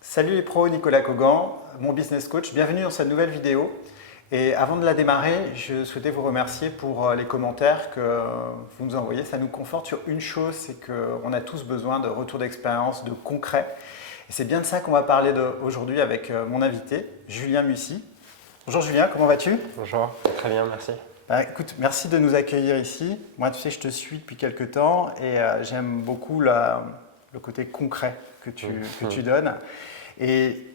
Salut les pros, Nicolas Cogan, mon business coach. Bienvenue dans cette nouvelle vidéo. Et avant de la démarrer, je souhaitais vous remercier pour les commentaires que vous nous envoyez. Ça nous conforte sur une chose, c'est qu'on a tous besoin de retours d'expérience, de concret. Et c'est bien de ça qu'on va parler aujourd'hui avec mon invité, Julien Mussy. Bonjour Julien, comment vas-tu? Bonjour, très bien, merci. Écoute, merci de nous accueillir ici. Moi, tu sais, je te suis depuis quelques temps et j'aime beaucoup le côté concret que tu donnes. Et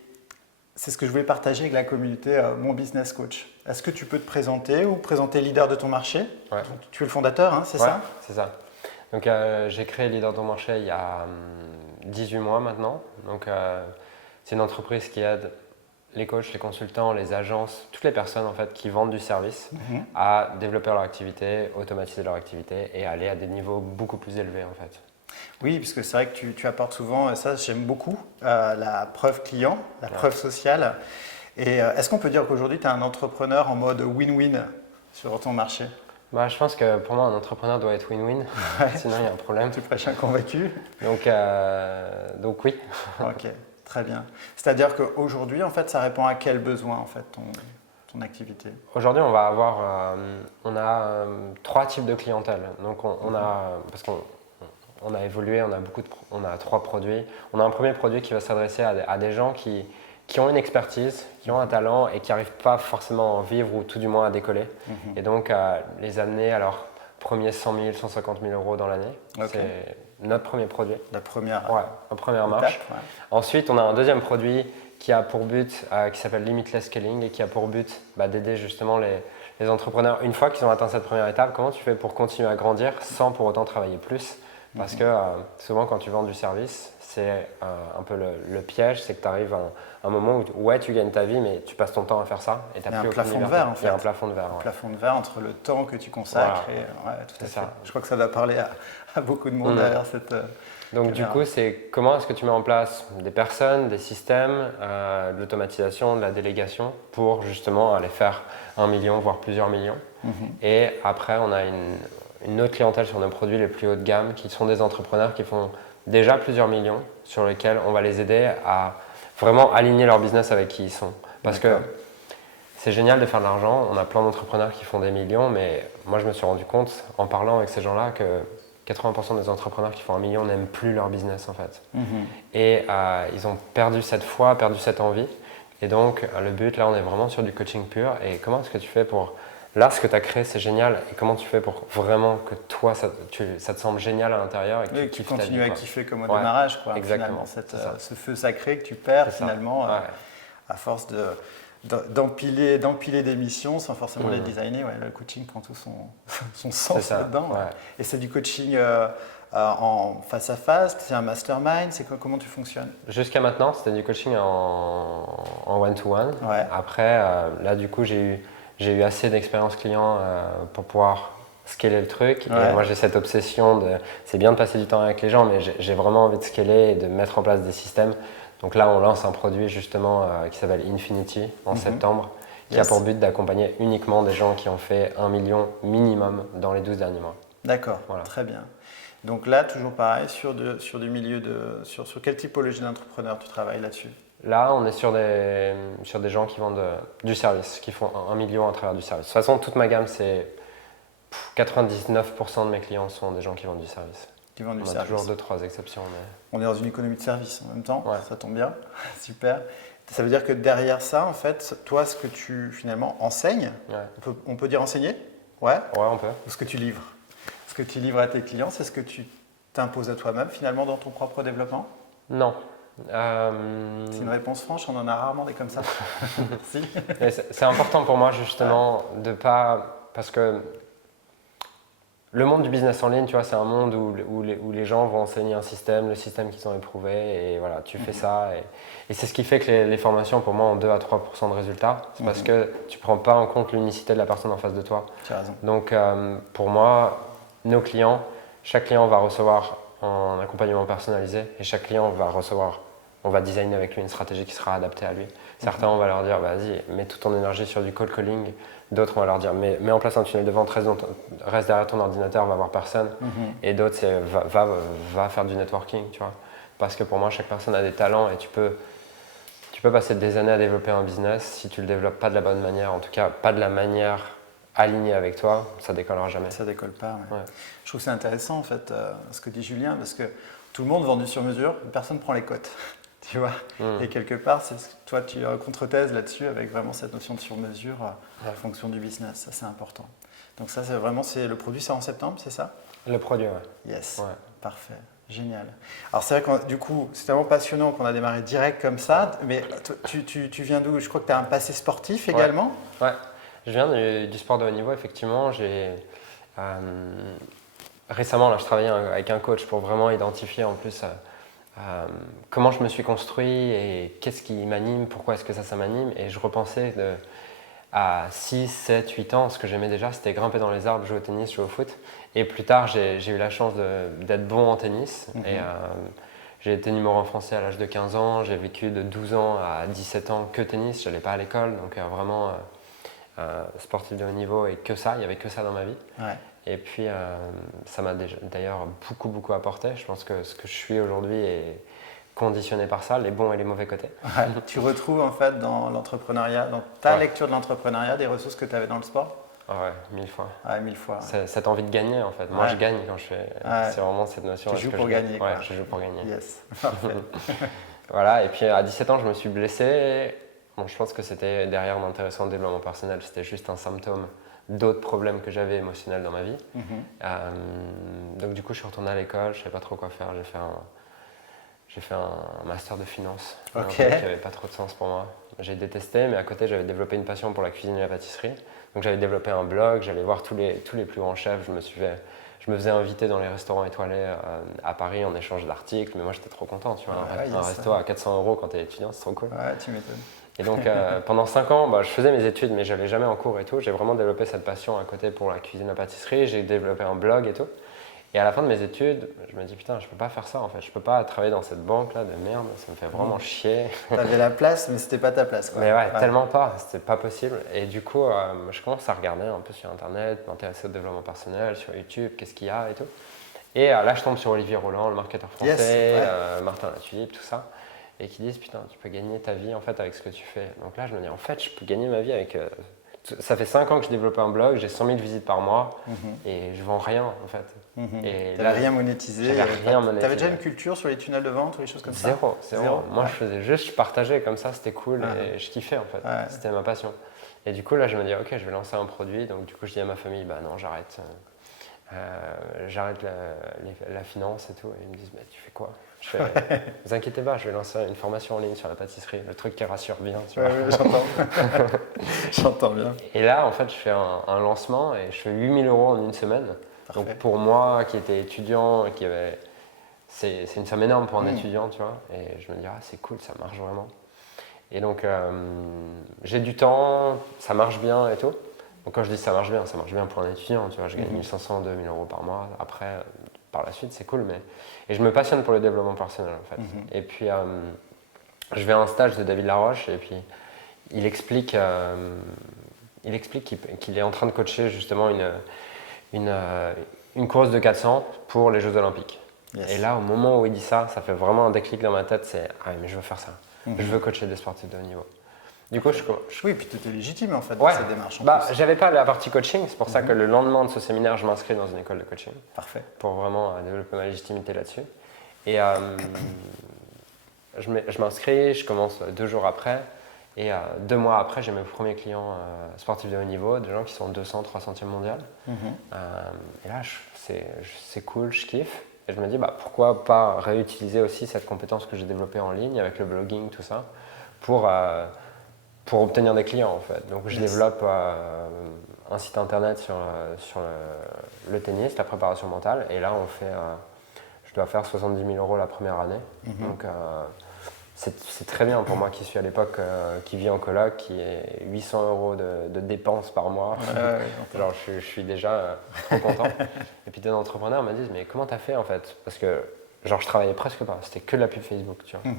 c'est ce que je voulais partager avec la communauté Mon Business Coach. Est-ce que tu peux te présenter ou présenter Leader de ton marché? Ouais. Tu es le fondateur, hein, c'est ça? C'est ça. Donc, j'ai créé Leader de ton marché il y a 18 mois maintenant. Donc, c'est une entreprise qui aide les coachs, les consultants, les agences, toutes les personnes en fait qui vendent du service à développer leur activité, automatiser leur activité et aller à des niveaux beaucoup plus élevés en fait. Oui, parce que c'est vrai que tu apportes souvent, et ça j'aime beaucoup, la preuve client, la preuve sociale. Et est-ce qu'on peut dire qu'aujourd'hui tu es un entrepreneur en mode win-win sur ton marché? Je pense que pour moi un entrepreneur doit être win-win, sinon il y a un problème. Tu prêches un convaincu? Donc oui. Ok, très bien. C'est-à-dire qu'aujourd'hui en fait ça répond à quel besoin en fait ton activité? Aujourd'hui on va avoir, on a 3 types de clientèle. Donc parce qu'on a évolué, on a 3 produits. On a un premier produit qui va s'adresser à des gens qui ont une expertise, qui ont un talent et qui n'arrivent pas forcément à en vivre ou tout du moins à décoller. Et donc les amener à leur premier 100 000, 150 000 euros dans l'année. Okay. C'est notre premier produit. La première marche. Ouais. Ensuite, on a un deuxième produit qui a pour but, qui s'appelle Limitless Scaling et qui a pour but d'aider justement les entrepreneurs. Une fois qu'ils ont atteint cette première étape, comment tu fais pour continuer à grandir sans pour autant travailler plus? Parce que souvent quand tu vends du service, c'est un peu le piège, c'est que tu arrives à un moment où tu gagnes ta vie, mais tu passes ton temps à faire ça et tu n'as plus aucune liberté. Il y a un plafond de verre. Un plafond de verre entre le temps que tu consacres et tout à fait. Je crois que ça va parler à beaucoup de monde derrière cette Donc du coup, c'est comment est-ce que tu mets en place des personnes, des systèmes, de l'automatisation, de la délégation pour justement aller faire 1 million, voire plusieurs millions. Et après, on a une autre clientèle sur nos produits les plus haut de gamme qui sont des entrepreneurs qui font déjà plusieurs millions sur lesquels on va les aider à vraiment aligner leur business avec qui ils sont. Parce que c'est génial de faire de l'argent, on a plein d'entrepreneurs qui font des millions, mais moi je me suis rendu compte en parlant avec ces gens-là que 80% des entrepreneurs qui font 1 million n'aiment plus leur business en fait. Et ils ont perdu cette foi, perdu cette envie. Et donc le but là, on est vraiment sur du coaching pur. Et comment est-ce que tu fais pour… Là, ce que tu as créé, c'est génial. Et comment tu fais pour vraiment que toi, ça te semble génial à l'intérieur et que tu continues à kiffer comme au démarrage, quoi. Exactement. Ce feu sacré que tu perds finalement à force d'empiler des missions sans forcément les designer. Le coaching prend tout son sens là-dedans. Et c'est du coaching en face à face, c'est un mastermind, comment tu fonctionnes? Jusqu'à maintenant, c'était du coaching en one-to-one. Après, là, du coup, j'ai eu assez d'expérience client pour pouvoir scaler le truc. Et moi, j'ai cette obsession c'est bien de passer du temps avec les gens, mais j'ai vraiment envie de scaler et de mettre en place des systèmes. Donc là, on lance un produit justement qui s'appelle Infinity en septembre, qui a pour but d'accompagner uniquement des gens qui ont fait 1 million minimum dans les 12 derniers mois. D'accord, très bien. Donc là, toujours pareil, sur quelle typologie d'entrepreneurs tu travailles là-dessus? Là, on est sur des gens qui vendent du service, qui font 1 million à travers du service. De toute façon, toute ma gamme, c'est 99% de mes clients sont des gens qui vendent du service. On a toujours 2-3 exceptions. Mais… On est dans une économie de service en même temps, ça tombe bien, super. Ça veut dire que derrière ça, en fait, toi, ce que tu finalement enseignes, on peut dire enseigner? Ouais, on peut. Ou ce que tu livres. Ce que tu livres à tes clients, c'est ce que tu t'imposes à toi-même finalement dans ton propre développement? Non. C'est une réponse franche, on en a rarement des comme ça. Merci. C'est important pour moi justement de pas… Parce que le monde du business en ligne, tu vois, c'est un monde où les gens vont enseigner un système, le système qu'ils ont éprouvé et voilà, tu fais ça. Et c'est ce qui fait que les formations pour moi ont 2 à 3% de résultats. C'est parce que tu ne prends pas en compte l'unicité de la personne en face de toi. Tu as raison. Donc pour moi, nos clients, chaque client va recevoir un accompagnement personnalisé et chaque client va recevoir, on va designer avec lui une stratégie qui sera adaptée à lui. Certains, on va leur dire, vas-y, mets toute ton énergie sur du cold calling, D'autres, on va leur dire, mais mets en place un tunnel de vente, reste derrière ton ordinateur, va voir personne. Et d'autres, c'est va faire du networking, tu vois. Parce que pour moi, chaque personne a des talents et tu peux passer des années à développer un business. Si tu le développes pas de la bonne manière, en tout cas pas de la manière alignée avec toi, ça décollera jamais. Ça décolle pas. Ouais. Ouais. Je trouve que c'est intéressant en fait ce que dit Julien parce que tout le monde vend du sur mesure, personne prend les cotes. Tu vois. Et quelque part, toi, tu as contre-thèse là-dessus avec vraiment cette notion de sur mesure en fonction du business. Ça, c'est important. Donc ça, c'est vraiment, le produit, c'est en septembre, c'est ça? Le produit, ouais. Yes. Ouais. Parfait. Génial. Alors c'est vrai que du coup, c'est tellement passionnant qu'on a démarré direct comme ça, mais tu viens d'où? Je crois que tu as un passé sportif également? Ouais, je viens du sport de haut niveau, effectivement. Récemment, là, je travaillais avec un coach pour vraiment identifier en plus comment je me suis construit et qu'est-ce qui m'anime, pourquoi est-ce que ça m'anime. Et je repensais à 6, 7, 8 ans, ce que j'aimais déjà, c'était grimper dans les arbres, jouer au tennis, jouer au foot. Et plus tard, j'ai eu la chance d'être bon en tennis. Et j'ai été numéro 1 français à l'âge de 15 ans. J'ai vécu de 12 ans à 17 ans que tennis. Je n'allais pas à l'école, donc vraiment sportif de haut niveau et que ça. Il n'y avait que ça dans ma vie. Ouais. Et puis, ça m'a d'ailleurs beaucoup apporté. Je pense que ce que je suis aujourd'hui est conditionné par ça, les bons et les mauvais côtés. Ouais. Tu retrouves en fait dans l'entrepreneuriat, dans ta lecture de l'entrepreneuriat, des ressources que tu avais dans le sport? Ah ouais, 1000 fois. Ouais, 1000 fois. Ouais. Cette envie de gagner en fait. Moi je gagne quand je fais. C'est vraiment cette notion. Tu joues pour gagner. Ouais, je joue pour gagner. Yes, parfait. Voilà, et puis à 17 ans, je me suis blessé. Bon, je pense que c'était derrière m'intéresser au développement personnel, c'était juste un symptôme d'autres problèmes que j'avais émotionnels dans ma vie. Donc du coup, je suis retourné à l'école, je ne savais pas trop quoi faire. J'ai fait un master de finance, qui n'avait pas trop de sens pour moi. J'ai détesté, mais à côté, j'avais développé une passion pour la cuisine et la pâtisserie. Donc j'avais développé un blog, j'allais voir tous les plus grands chefs. Je me faisais inviter dans les restaurants étoilés à Paris en échange d'articles, mais moi j'étais trop content, tu vois. Un resto à 400 € quand tu es étudiant, c'est trop cool. Ouais, tu m'étonnes. Et donc pendant 5 ans, je faisais mes études, mais j'allais jamais en cours et tout. J'ai vraiment développé cette passion à côté pour la cuisine et la pâtisserie. J'ai développé un blog et tout. Et à la fin de mes études, je me dis putain, je peux pas faire ça en fait. Je peux pas travailler dans cette banque là de merde, ça me fait vraiment chier. T'avais la place, mais c'était pas ta place quoi. Mais ouais, tellement pas, c'était pas possible. Et du coup, je commence à regarder un peu sur internet, m'intéresser au développement personnel, sur YouTube, qu'est-ce qu'il y a et tout. Et là, je tombe sur Olivier Roland, le marketeur français, Martin Latulippe, tout ça, et qui disent putain, tu peux gagner ta vie en fait avec ce que tu fais. Donc là, je me dis en fait, je peux gagner ma vie avec. Ça fait 5 ans que je développe un blog, j'ai 100 000 visites par mois et je vends rien en fait. Tu n'avais rien monétisé. Tu avais déjà une culture sur les tunnels de vente ou les choses comme ça? Zéro. Moi, je faisais juste, je partageais comme ça, c'était cool et je kiffais en fait. C'était ma passion. Et du coup, là, je me dis, ok, je vais lancer un produit. Donc, du coup, je dis à ma famille, bah non, j'arrête. J'arrête la finance et tout. Et ils me disent, bah, tu fais quoi? Je fais, vous inquiétez pas, je vais lancer une formation en ligne sur la pâtisserie, le truc qui rassure bien. Tu vois. J'entends. J'entends bien. Et là, en fait, je fais un lancement et je fais 8 000 € en une semaine. Parfait. Donc pour moi, qui était étudiant, c'est une somme énorme pour un étudiant, tu vois. Et je me dis, ah, c'est cool, ça marche vraiment. Et donc, j'ai du temps, ça marche bien et tout. Donc quand je dis ça marche bien pour un étudiant, tu vois. Je gagne 1 500, 2 000 € par mois. Après, par la suite, c'est cool. Et je me passionne pour le développement personnel, en fait. Et puis, je vais à un stage de David Laroche et puis il explique qu'il est en train de coacher justement une course de 400 pour les Jeux Olympiques. Yes. Et là, au moment où il dit ça, ça fait vraiment un déclic dans ma tête, c'est « Ah mais je veux faire ça, je veux coacher des sportifs de haut niveau ». Du coup, oui, puis tu étais légitime en fait dans cette démarche. J'avais pas la partie coaching, c'est pour ça que le lendemain de ce séminaire, je m'inscris dans une école de coaching. Parfait. Pour vraiment développer ma légitimité là-dessus. Et je m'inscris, je commence 2 jours après. Et 2 mois après, j'ai mes premiers clients sportifs de haut niveau, des gens qui sont 200, 300e mondial. Et là, c'est cool, je kiffe. Et je me dis, pourquoi pas réutiliser aussi cette compétence que j'ai développée en ligne avec le blogging, tout ça, pour obtenir des clients en fait. Donc je développe un site internet sur le tennis, la préparation mentale. Et là, je dois faire 70 000 € la première année. Donc c'est très bien pour moi qui suis à l'époque, qui vit en coloc, qui est 800 € de dépenses par mois. Genre, je suis déjà trop content. Et puis des entrepreneurs me disent, mais comment t'as fait en fait? Parce que genre, je travaillais presque pas, c'était que de la pub Facebook, tu vois.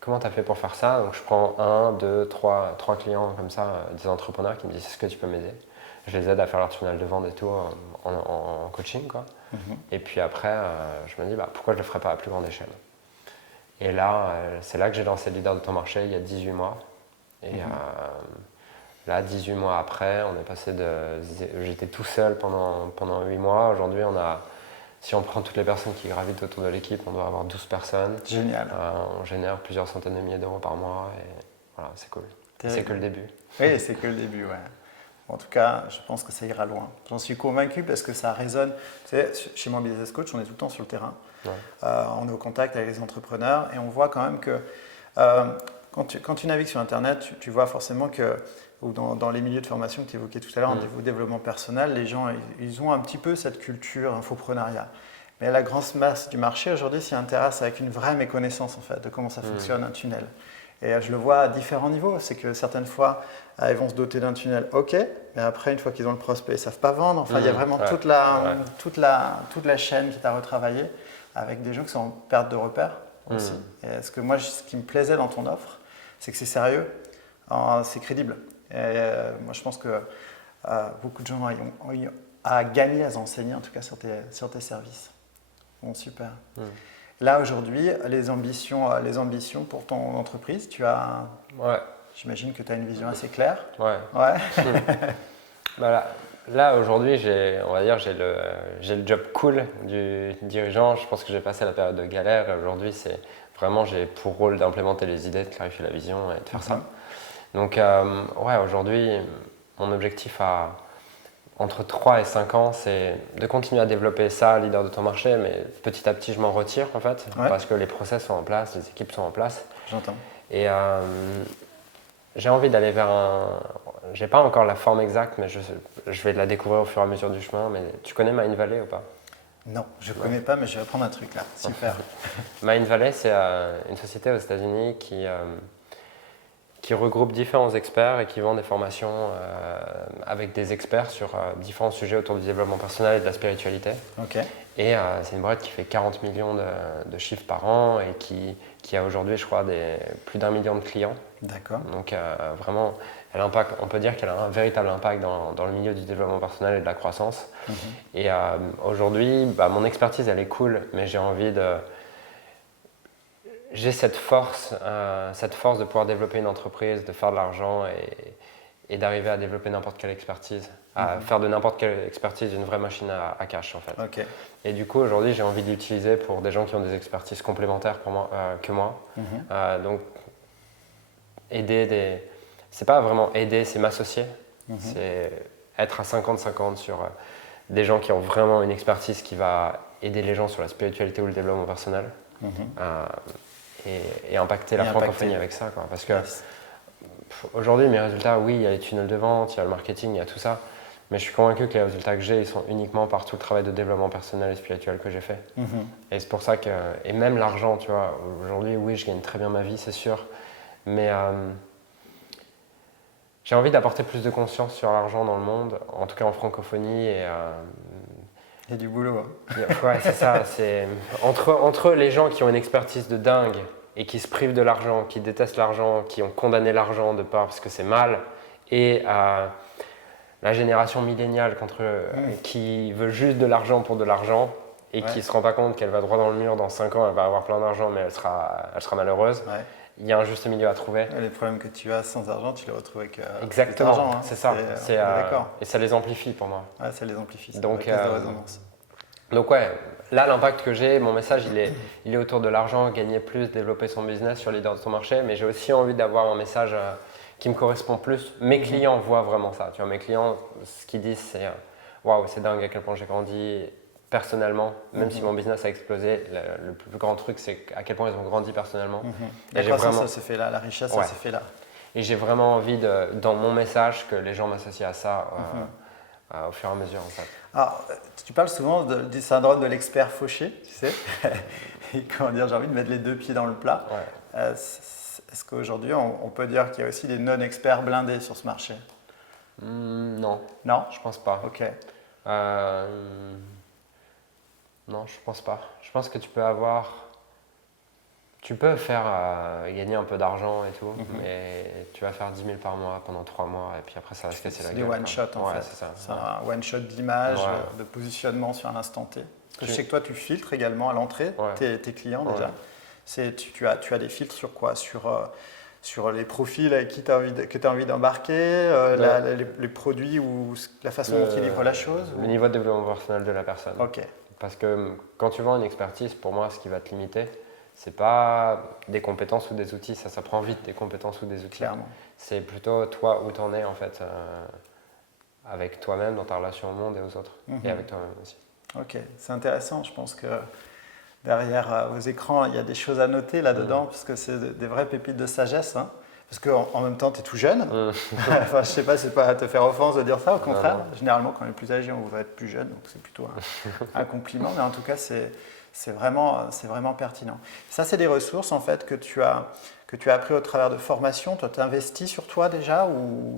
comment tu as fait pour faire ça? Donc je prends un, deux, trois clients comme ça, des entrepreneurs qui me disent est-ce que tu peux m'aider? Je les aide à faire leur tunnel de vente et tout en coaching, quoi. Et puis après, je me dis pourquoi je le ferais pas à plus grande échelle? Et là, c'est là que j'ai lancé Leader de ton marché il y a 18 mois. Et là, 18 mois après, on est passé de. J'étais tout seul pendant 8 mois. Aujourd'hui, si on prend toutes les personnes qui gravitent autour de l'équipe, on doit avoir 12 personnes. Génial. On génère plusieurs centaines de milliers d'euros par mois. Et voilà, c'est cool. C'est que le début. Oui, c'est que le début, ouais. En tout cas, je pense que ça ira loin. J'en suis convaincu parce que ça résonne. Tu sais, chez mon business coach, on est tout le temps sur le terrain. Ouais. On est au contact avec les entrepreneurs et on voit quand même que quand tu navigues sur Internet, tu vois forcément que, ou dans les milieux de formation que tu évoquais tout à l'heure, au développement personnel, les gens, ils ont un petit peu cette culture infoprenariat. Mais la grande masse du marché aujourd'hui s'y intéresse avec une vraie méconnaissance en fait, de comment ça fonctionne un tunnel. Et je le vois à différents niveaux. C'est que certaines fois, ils vont se doter d'un tunnel, ok, mais après, une fois qu'ils ont le prospect, ils ne savent pas vendre. Enfin, il y a vraiment toute la chaîne qui est à retravailler avec des gens qui sont en perte de repères aussi. Et ce qui me plaisait dans ton offre, c'est que c'est sérieux, c'est crédible. Et moi, je pense que beaucoup de gens ont eu à gagner à enseigner, en tout cas sur tes services. Bon, super. Là, aujourd'hui, les ambitions pour ton entreprise, j'imagine que tu as une vision assez claire. Ouais. Là, aujourd'hui, j'ai le job cool du dirigeant. Je pense que j'ai passé la période de galère. Aujourd'hui, j'ai pour rôle d'implémenter les idées, de clarifier la vision et de faire ça. Donc, aujourd'hui, mon objectif entre 3 et 5 ans, c'est de continuer à développer ça, leader de ton marché, mais petit à petit, je m'en retire en fait, parce que les process sont en place, les équipes sont en place. J'entends. Et j'ai envie d'aller vers j'ai pas encore la forme exacte, mais je vais la découvrir au fur et à mesure du chemin. Mais tu connais Mindvalley ou pas? Non, je ne connais pas, mais je vais apprendre un truc là. Super. Mindvalley, c'est une société aux États-Unis qui regroupe différents experts et qui vend des formations avec des experts sur différents sujets autour du développement personnel et de la spiritualité. Okay. Et c'est une boîte qui fait 40 millions de chiffres par an et qui a aujourd'hui, je crois, plus d'1 million de clients. D'accord. Donc vraiment, on peut dire qu'elle a un véritable impact dans le milieu du développement personnel et de la croissance. Et aujourd'hui, mon expertise, elle est cool, mais j'ai cette force de pouvoir développer une entreprise, de faire de l'argent et d'arriver à développer n'importe quelle expertise, à faire de n'importe quelle expertise une vraie machine à cash en fait. Okay. Et du coup aujourd'hui j'ai envie de l'utiliser pour des gens qui ont des expertises complémentaires que moi. Donc c'est pas vraiment aider, c'est m'associer, c'est être à 50-50 sur des gens qui ont vraiment une expertise qui va aider les gens sur la spiritualité ou le développement personnel. Et impacter la francophonie avec ça, quoi. Parce que aujourd'hui, mes résultats, oui, il y a les tunnels de vente, il y a le marketing, il y a tout ça, mais je suis convaincu que les résultats que j'ai, ils sont uniquement par tout le travail de développement personnel et spirituel que j'ai fait. Et c'est pour ça et même l'argent, tu vois, aujourd'hui, oui, je gagne très bien ma vie, c'est sûr, mais j'ai envie d'apporter plus de conscience sur l'argent dans le monde, en tout cas en francophonie. Il y a du boulot. Ouais, c'est ça. Entre les gens qui ont une expertise de dingue et qui se privent de l'argent, qui détestent l'argent, qui ont condamné l'argent de part parce que c'est mal, et la génération milléniale qui veut juste de l'argent pour de l'argent et qui ne se rend pas compte qu'elle va droit dans le mur dans 5 ans, elle va avoir plein d'argent, mais elle sera malheureuse. Ouais. Il y a un juste milieu à trouver. Et les problèmes que tu as sans argent, tu les retrouves avec exactement, argent. C'est ça. Et ça les amplifie pour moi. Ouais, ça les amplifie. Donc ouais, là l'impact que j'ai, mon message il est autour de l'argent, gagner plus, développer son business sur leader de son marché, mais j'ai aussi envie d'avoir un message qui me correspond plus. Mes clients voient vraiment ça. Tu vois, mes clients, ce qu'ils disent c'est waouh, c'est dingue à quel point j'ai grandi personnellement, même si mon business a explosé, le plus grand truc c'est à quel point ils ont grandi personnellement. La croissance, ça se fait là, la richesse, ça se fait là. Et j'ai vraiment envie, dans mon message, que les gens m'associent à ça au fur et à mesure. En fait. Alors, tu parles souvent du syndrome de l'expert fauché, tu sais. Et comment dire, j'ai envie de mettre les deux pieds dans le plat. Ouais. Est-ce qu'aujourd'hui, on peut dire qu'il y a aussi des non-experts blindés sur ce marché? Non. Non? Je pense pas. Ok. Non, je pense pas. Je pense que tu peux avoir Tu peux faire gagner un peu d'argent et tout, mais tu vas faire 10 000 par mois pendant 3 mois et puis après ça va se casser la gueule. C'est des one-shot en fait. C'est ça. C'est un one-shot d'image, Ouais. de positionnement sur un instant T. Parce que je sais que toi, tu filtres également à l'entrée tes clients déjà. Tu as des filtres sur quoi? Sur les profils avec qui que tu as envie d'embarquer, les produits ou la façon dont ils livrent la chose? Le niveau de développement personnel de la personne. Ok. Parce que quand tu vends une expertise, pour moi, ce qui va te limiter, c'est pas des compétences ou des outils, ça s'apprend vite, des compétences ou des outils. Clairement. C'est plutôt toi où tu en es en fait, avec toi-même, dans ta relation au monde et aux autres, et avec toi-même aussi. Ok, c'est intéressant. Je pense que derrière vos écrans, il y a des choses à noter là-dedans, parce que c'est des vraies pépites de sagesse. Hein. Parce qu'en même temps, tu es tout jeune. Enfin, je sais pas, c'est pas à te faire offense de dire ça, au contraire. Non. Généralement, quand on est plus âgé, on voudrait être plus jeune, donc c'est plutôt un compliment. Mais en tout cas, c'est vraiment pertinent. Ça, c'est des ressources en fait que tu as appris au travers de formations. Toi, tu investis sur toi déjà ou...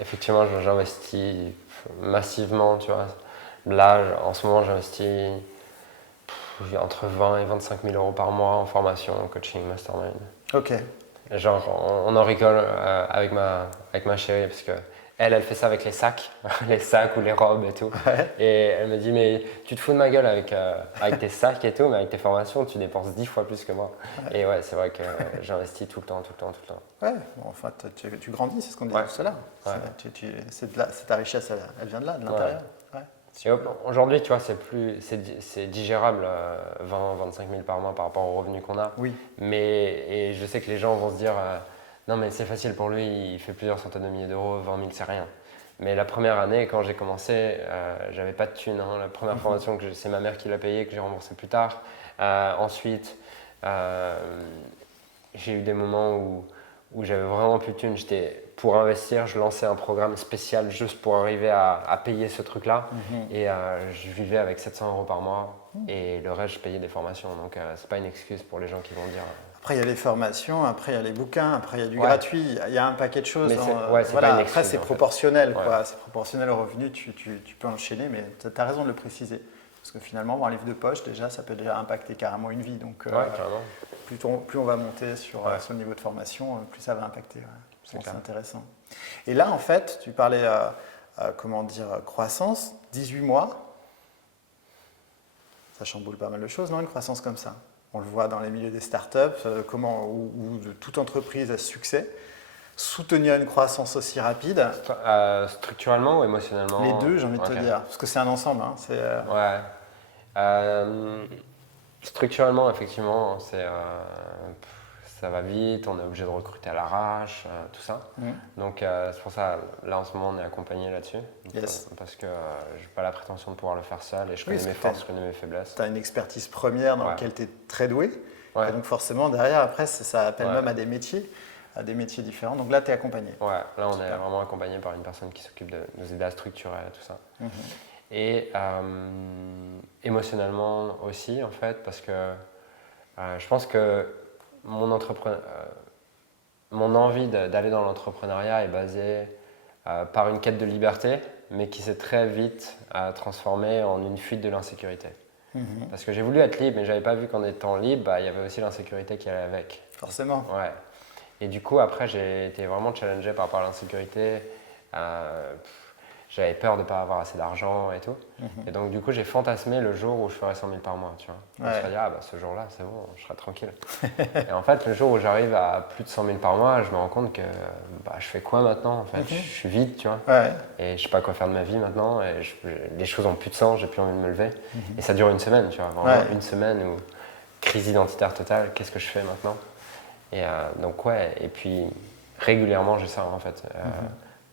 Effectivement, j'investis massivement, tu vois. Là, en ce moment, j'investis entre 20 et 25 000 euros par mois en formation, en coaching, mastermind. Ok. Genre, on en rigole avec ma chérie parce que elle fait ça avec les sacs ou les robes et tout. Ouais. Et elle me dit, mais tu te fous de ma gueule avec tes sacs et tout, mais avec tes formations, tu dépenses 10 fois plus que moi. Ouais. Et ouais, c'est vrai que j'investis tout le temps. Ouais, bon, enfin, tu grandis, c'est ce qu'on disait tout à l'heure. Ouais. Ta richesse, elle vient de là, de l'intérieur. Ouais. Aujourd'hui, tu vois, c'est digérable 20-25 000 par mois par rapport aux revenus qu'on a. Oui. Et je sais que les gens vont se dire, non mais c'est facile pour lui, il fait plusieurs centaines de milliers d'euros, 20 000 c'est rien. Mais la première année, quand j'ai commencé, j'avais pas de thunes. Hein. La première formation, c'est ma mère qui l'a payée, que j'ai remboursé plus tard. Ensuite, j'ai eu des moments où j'avais vraiment plus de thunes. Pour investir, je lançais un programme spécial juste pour arriver à payer ce truc-là. Et je vivais avec 700 euros par mois. Et le reste, je payais des formations. Donc, c'est pas une excuse pour les gens qui vont dire… Après, il y a les formations, après, il y a les bouquins, après, il y a du gratuit. Il y a un paquet de choses. Mais voilà. Pas une excuse, après, c'est proportionnel. Ouais. Quoi. C'est proportionnel au revenu. Tu peux enchaîner, mais tu as raison de le préciser. Parce que finalement, un livre de poche, déjà, ça peut déjà impacter carrément une vie. Donc, plus on va monter sur le niveau de formation, plus ça va impacter. Ouais. C'est intéressant. Et là, en fait, tu parlais, croissance, 18 mois. Ça chamboule pas mal de choses, non, une croissance comme ça. On le voit dans les milieux des startups, ou de toute entreprise à succès. Soutenir une croissance aussi rapide. Structurellement ou émotionnellement? Les deux, j'ai envie de te dire. Parce que c'est un ensemble. Hein, structurellement, effectivement, ça va vite, on est obligé de recruter à l'arrache, tout ça. Donc c'est pour ça, là en ce moment, on est accompagné là-dessus. Yes. Parce que je n'ai pas la prétention de pouvoir le faire seul et je connais mes forces, je connais mes faiblesses. Tu as une expertise première dans laquelle tu es très doué. Ouais. Et donc forcément, derrière, après, ça appelle même à des métiers différents. Donc là, tu es accompagné. Ouais, là, on est vraiment accompagné par une personne qui s'occupe de nous aider à structurer tout ça. Et émotionnellement aussi, en fait, parce que je pense que mon envie d'aller dans l'entrepreneuriat est basée par une quête de liberté, mais qui s'est très vite transformée en une fuite de l'insécurité. Parce que j'ai voulu être libre, mais je n'avais pas vu qu'en étant libre, il y avait aussi l'insécurité qui allait avec. Forcément. Ouais. Et du coup, après, j'ai été vraiment challengé par rapport à l'insécurité. J'avais peur de ne pas avoir assez d'argent et tout. Et donc, du coup, j'ai fantasmé le jour où je ferais 100 000 par mois. Tu vois. Je me suis dit, ce jour-là, c'est bon, je serai tranquille. Et en fait, le jour où j'arrive à plus de 100 000 par mois, je me rends compte que je fais quoi maintenant en fait, je suis vide, tu vois. Ouais. Et je ne sais pas quoi faire de ma vie maintenant. Et les choses n'ont plus de sens, j'ai plus envie de me lever. Et ça dure une semaine, tu vois. Vraiment une semaine où crise identitaire totale, qu'est-ce que je fais maintenant? Et donc, et puis régulièrement, j'ai ça en fait.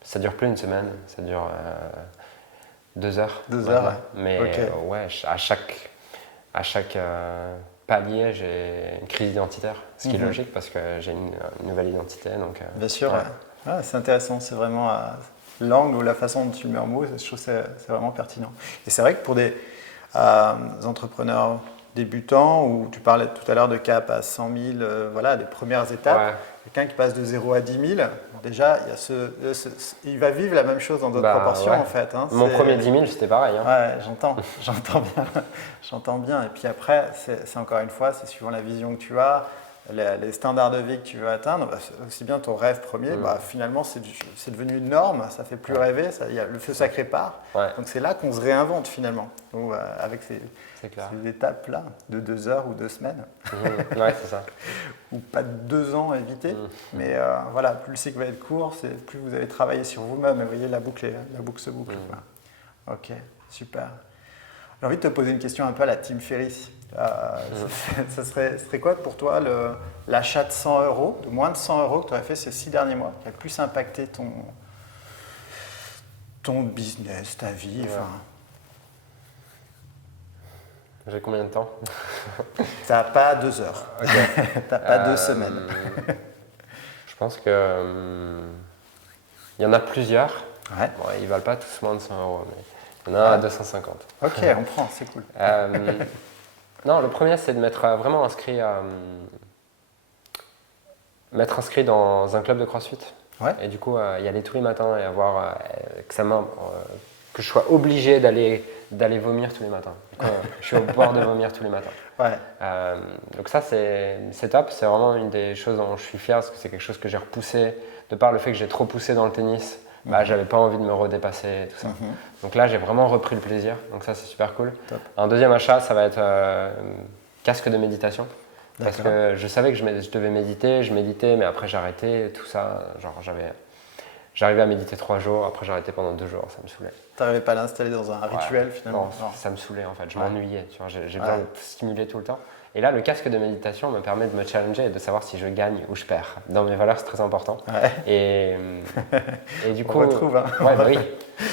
Ça dure plus une semaine, ça dure 2 heures. 2 heures, Mais à chaque palier, j'ai une crise identitaire, ce qui est logique parce que j'ai une nouvelle identité. Donc, bien sûr, c'est intéressant, c'est vraiment l'angle ou la façon dont tu le mets en mots, je trouve que c'est vraiment pertinent. Et c'est vrai que pour des entrepreneurs débutants, où tu parlais tout à l'heure de cap à 100 000, des premières étapes, Quelqu'un qui passe de 0 à 10 000, bon, déjà, il, y a il va vivre la même chose dans d'autres proportions ouais. en fait. Hein. Mon premier 10 000, c'était pareil. Hein. Ouais, j'entends bien. J'entends bien. Et puis après, c'est encore une fois, c'est suivant la vision que tu as, les standards de vie que tu veux atteindre, aussi bien ton rêve premier, finalement c'est devenu une norme, ça fait plus rêver, y a le feu sacré part. Ouais. Donc c'est là qu'on se réinvente finalement, donc, avec ces étapes-là de 2 heures ou 2 semaines. Ouais, c'est ça. Ou pas de 2 ans à éviter, mais voilà, plus le cycle va être court, plus vous allez travailler sur vous-même, et vous voyez, la boucle se boucle. Quoi. Ok, super. J'ai envie de te poser une question un peu à la Tim Ferriss. Ce serait quoi pour toi l'achat de 100 €, de moins de 100 € que tu aurais fait ces 6 derniers mois, qui a le plus impacté ton business, ta vie enfin... J'ai combien de temps? Tu n'as pas 2 heures. Okay. Tu n'as pas 2 semaines. Je pense que il y en a plusieurs. Ouais. Bon, ils ne valent pas tous moins de 100 €, mais il y en a à 250. Ok, on prend, c'est cool. Non, le premier, c'est de m'être vraiment inscrit dans un club de CrossFit. Ouais. Et du coup, y aller tous les matins et avoir que je sois obligé d'aller vomir tous les matins. Du coup, je suis au bord de vomir tous les matins. Ouais. Donc ça, c'est top. C'est vraiment une des choses dont je suis fier parce que c'est quelque chose que j'ai repoussé de par le fait que j'ai trop poussé dans le tennis. J'avais pas envie de me redépasser, tout ça. Donc là, j'ai vraiment repris le plaisir. Donc ça, c'est super cool. Top. Un deuxième achat, ça va être casque de méditation. Parce que je savais que je devais méditer, je méditais, mais après j'arrêtais, tout ça. Genre, j'arrivais à méditer 3 jours, après j'arrêtais pendant 2 jours, ça me saoulait. Tu n'arrivais pas à l'installer dans un rituel finalement? Non, ça me saoulait en fait, je m'ennuyais. J'ai besoin de stimuler tout le temps. Et là, le casque de méditation me permet de me challenger et de savoir si je gagne ou je perds. Dans mes valeurs, c'est très important. Ouais. Et du coup, on retrouve, hein. Ouais, oui.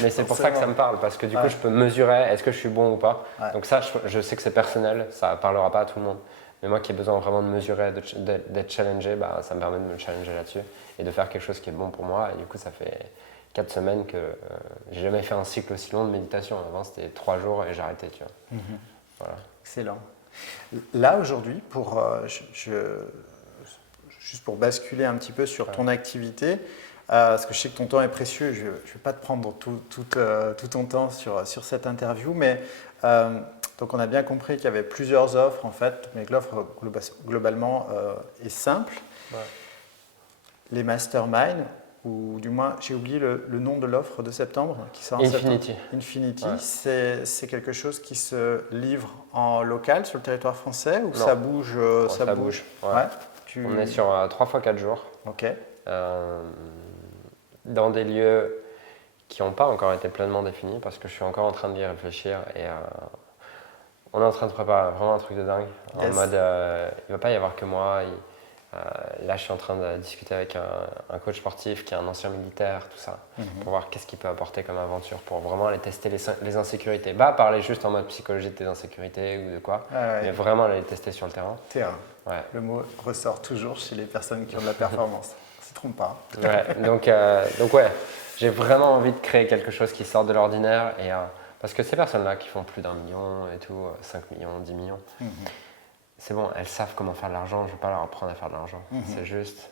Mais c'est pour ça que ça me parle, parce que du coup, je peux mesurer est-ce que je suis bon ou pas. Ouais. Donc ça, je sais que c'est personnel, ça ne parlera pas à tout le monde. Mais moi qui ai besoin vraiment de mesurer, d'être challengé, ça me permet de me challenger là-dessus et de faire quelque chose qui est bon pour moi. Et du coup, ça fait 4 semaines que j'ai jamais fait un cycle aussi long de méditation. Avant, c'était 3 jours et j'arrêtais, tu vois. Voilà. Excellent. Là, aujourd'hui, juste pour basculer un petit peu sur ton activité, parce que je sais que ton temps est précieux, je ne vais pas te prendre tout ton temps sur cette interview, mais donc on a bien compris qu'il y avait plusieurs offres en fait, mais que l'offre globalement est simple. Ouais. Les masterminds, ou du moins j'ai oublié le nom de l'offre de septembre qui sort en Infinity. Septembre. Infinity, ouais. C'est quelque chose qui se livre en local sur le territoire français ou ça bouge ça bouge. Ouais. Ouais. On est sur 3 fois 4 jours. Ok. Dans des lieux qui n'ont pas encore été pleinement définis parce que je suis encore en train d'y réfléchir et on est en train de préparer vraiment un truc de dingue. Yes. En mode, il ne va pas y avoir que moi. Là, je suis en train de discuter avec un coach sportif qui est un ancien militaire, tout ça, pour voir qu'est-ce qu'il peut apporter comme aventure, pour vraiment aller tester les insécurités. Pas parler juste en mode psychologie de tes insécurités ou de quoi, mais vraiment aller les tester sur le terrain. Terrain. Ouais. Le mot ressort toujours chez les personnes qui ont de la performance. Ça ne se trompe pas. Ouais, donc ouais, j'ai vraiment envie de créer quelque chose qui sort de l'ordinaire. Parce que ces personnes-là qui font plus d'1 million et tout, 5 millions, 10 millions, c'est bon, elles savent comment faire de l'argent, je ne vais pas leur apprendre à faire de l'argent. C'est juste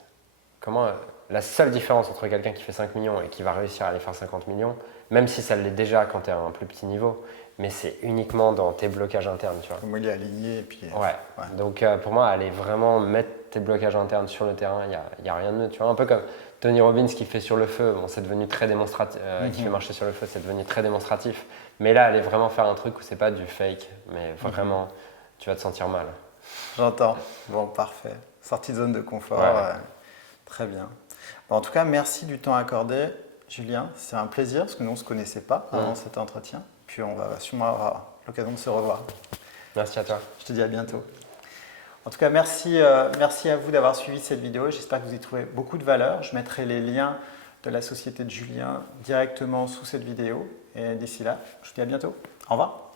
la seule différence entre quelqu'un qui fait 5 millions et qui va réussir à aller faire 50 millions, même si ça l'est déjà quand tu es à un plus petit niveau, mais c'est uniquement dans tes blocages internes, tu vois. Comment il est aligné et puis... Ouais. Donc pour moi, aller vraiment mettre tes blocages internes sur le terrain, il n'y a rien de mieux, tu vois. Un peu comme Tony Robbins qui fait sur le feu, bon, c'est devenu très démonstratif, qui fait marcher sur le feu, c'est devenu très démonstratif. Mais là, aller vraiment faire un truc où c'est pas du fake, mais vraiment, tu vas te sentir mal. J'entends. Bon, parfait. Sortie de zone de confort. Ouais. Très bien. Bon, en tout cas, merci du temps accordé, Julien. C'est un plaisir parce que nous, on ne se connaissait pas avant cet entretien. Puis on va sûrement avoir l'occasion de se revoir. Merci à toi. Je te dis à bientôt. En tout cas, merci à vous d'avoir suivi cette vidéo. J'espère que vous y trouvez beaucoup de valeur. Je mettrai les liens de la société de Julien directement sous cette vidéo. Et d'ici là, je vous dis à bientôt. Au revoir.